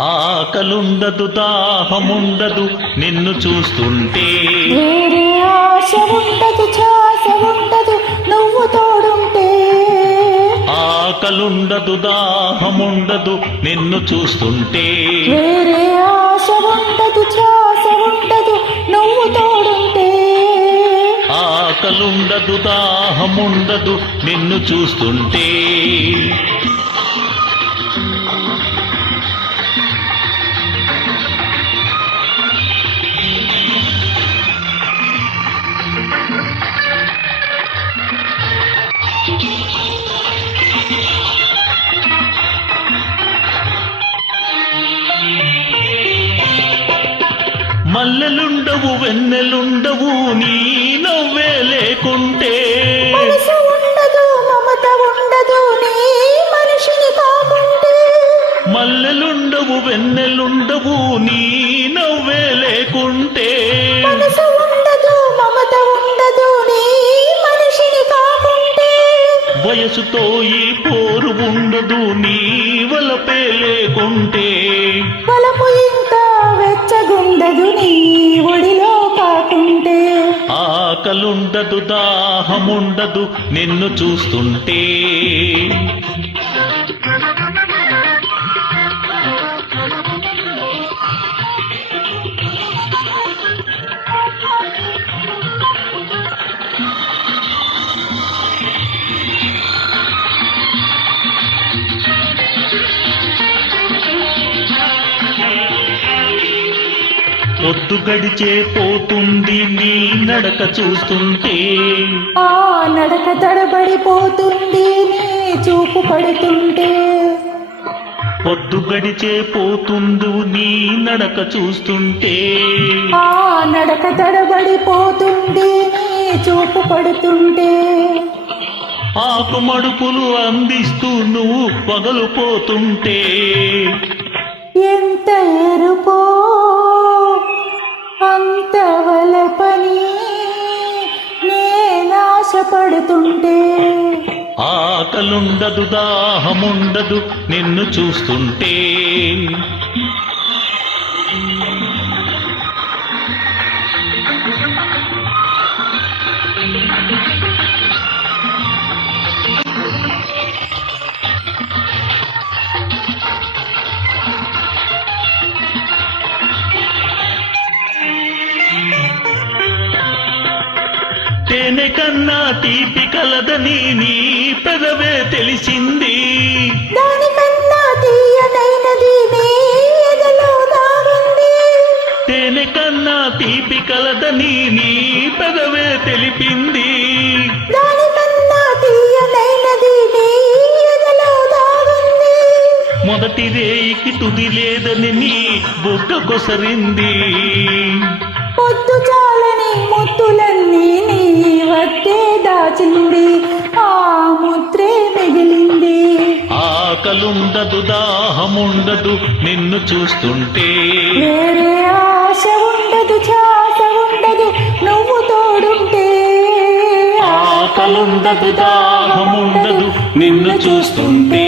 ఆకలుండదు దాహముండదు నిన్ను చూస్తుంటే, వేరే ఆశ ఉండదు ఛాస ఉండదు నువ్వు తోడుంటే. ఆకలుండదు దాహముండదు నిన్ను చూస్తుంటే, వేరే ఆశ ఉండదు ఛాస ఉండదు నువ్వు తోడుంటే. ఆకలుండదు దాహముండదు నిన్ను చూస్తుంటే. మల్లెలుండవు వెన్నెలుండవు నీ నవ్వే లేకుంటే, మనసు ఉండదు మమత ఉండదు నీ మనిషిని కాకుంటే. మల్లెలుండవు వెన్నెలుండవు నీ నవ్వే లేకుంటే, మనసు ఉండదు మమత ఉండదు నీ మనిషిని కాకుంటే. వయసుతో ఈ పోరు ఉండదు నీ వలపే లేకుంటే. వలపు ఇంత వెచ్చగుండదు నీ ఒడిలో కాకుంటే. ఆకలుండదు దాహముండదు నిన్ను చూస్తుంటే. పొద్దు గడిచే పోతుంది నీ నడక చూస్తుంటే, ఆ నడక తడబడిపోతుంది నీ చూపు పడుతుంటే. పొద్దు గడిచే పోతుందు నీ నడక చూస్తుంటే. ఆ నడక తడబడిపోతుంది నీ చూపు పడుతుంటే. ఆకు మడుపులు అందిస్తూ నువ్వు పగలుపోతుంటే. ఎంత ఎరుపో అంత వలపని నేనాశపడుతుంటే. ఆకలుండదు దాహముండదు నిన్ను చూస్తుంటే. తేనె కన్నా తీపి కలదని నీ పెదవే తెలిసింది. దానికన్నా తీయనైనది నీ ఎదలో దాగుంది. తేనె కన్నా తీపి కలదని నీ పెదవే తెలిపింది. దానికన్నా తీయనైనది నీ ఎదలో దాగుంది. మొదటి రేయికి తుది లేదని నీ బుగ్గ కొసరింది. పొద్దు చాలని ముద్దులన్నీ నీ వద్దే దాచింది. ఆ ముద్రే మిగిలింది. ఆకలుండదు దాహముండదు నిన్ను చూస్తుంటే. వేరే ఆశ ఉండదు ఛాస ఉండదు నువ్వు తోడుంటే. ఆకలుండదు దాహముండదు నిన్ను చూస్తుంటే.